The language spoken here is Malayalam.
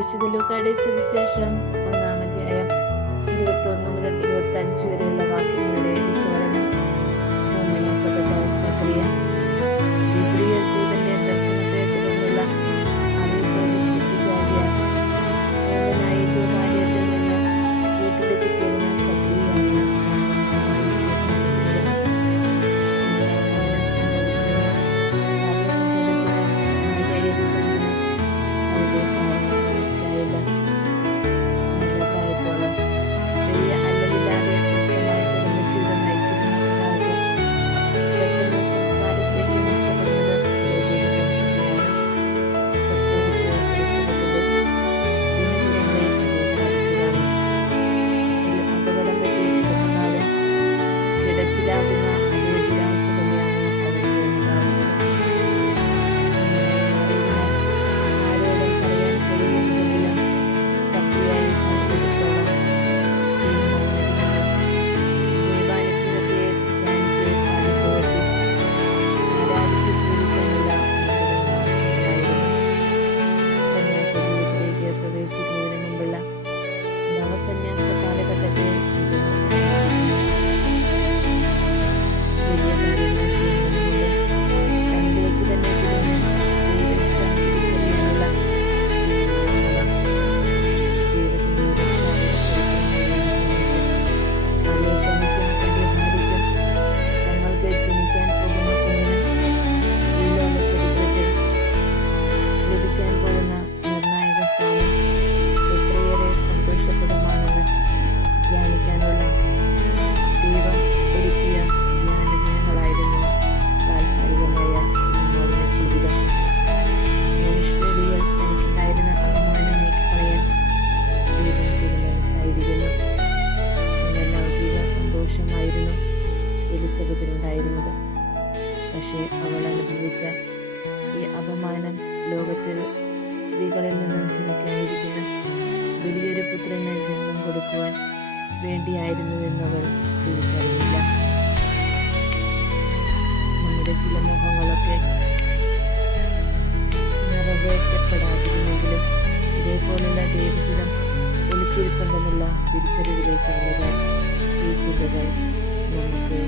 വിശുദ്ധ ലൂക്കായുടെ സുവിശേഷം 1-ാം അധ്യായം 21 മുതൽ 25 വരെയുള്ള വാക്യങ്ങളുടെ വിശകലനം. മോമനോക്കപ്പെട്ട സക്കറിയ ഗബ്രിയേൽ ദൂതന്റെ ദർശനത്തെ തുടർന്നുള്ള അറിയിപ്പ് വിശ്വസിക്കാതെയായി മോമനായി ദുർമാര്യത്തിൽ നിന്ന് വീട്ടിലേക്ക് ചേർന്ന സക്കറിയാണ് എലിസബത്തിനുണ്ടായിരുന്നത്. പക്ഷേ അവൾ അനുഭവിച്ച ഈ അപമാനം ലോകത്തിൽ സ്ത്രീകളിൽ നിന്നും ജനിക്കാനിരിക്കുന്ന വലിയൊരു പുത്രന് ജന്മം കൊടുക്കുവാൻ വേണ്ടിയായിരുന്നുവെന്നവൾ തിരിച്ചറിയില്ല. നമ്മുടെ ചില മോഹങ്ങളൊക്കെ നിറവേറ്റപ്പെടാതിരുന്നെങ്കിലും ഇതേപോലുള്ള ദൈവഹിതം ഒളിച്ചിരിപ്പുണ്ടെന്നുള്ള തിരിച്ചറിവിലേക്ക് വളരാൻ ഈ ചിന്തകൾ നമുക്ക്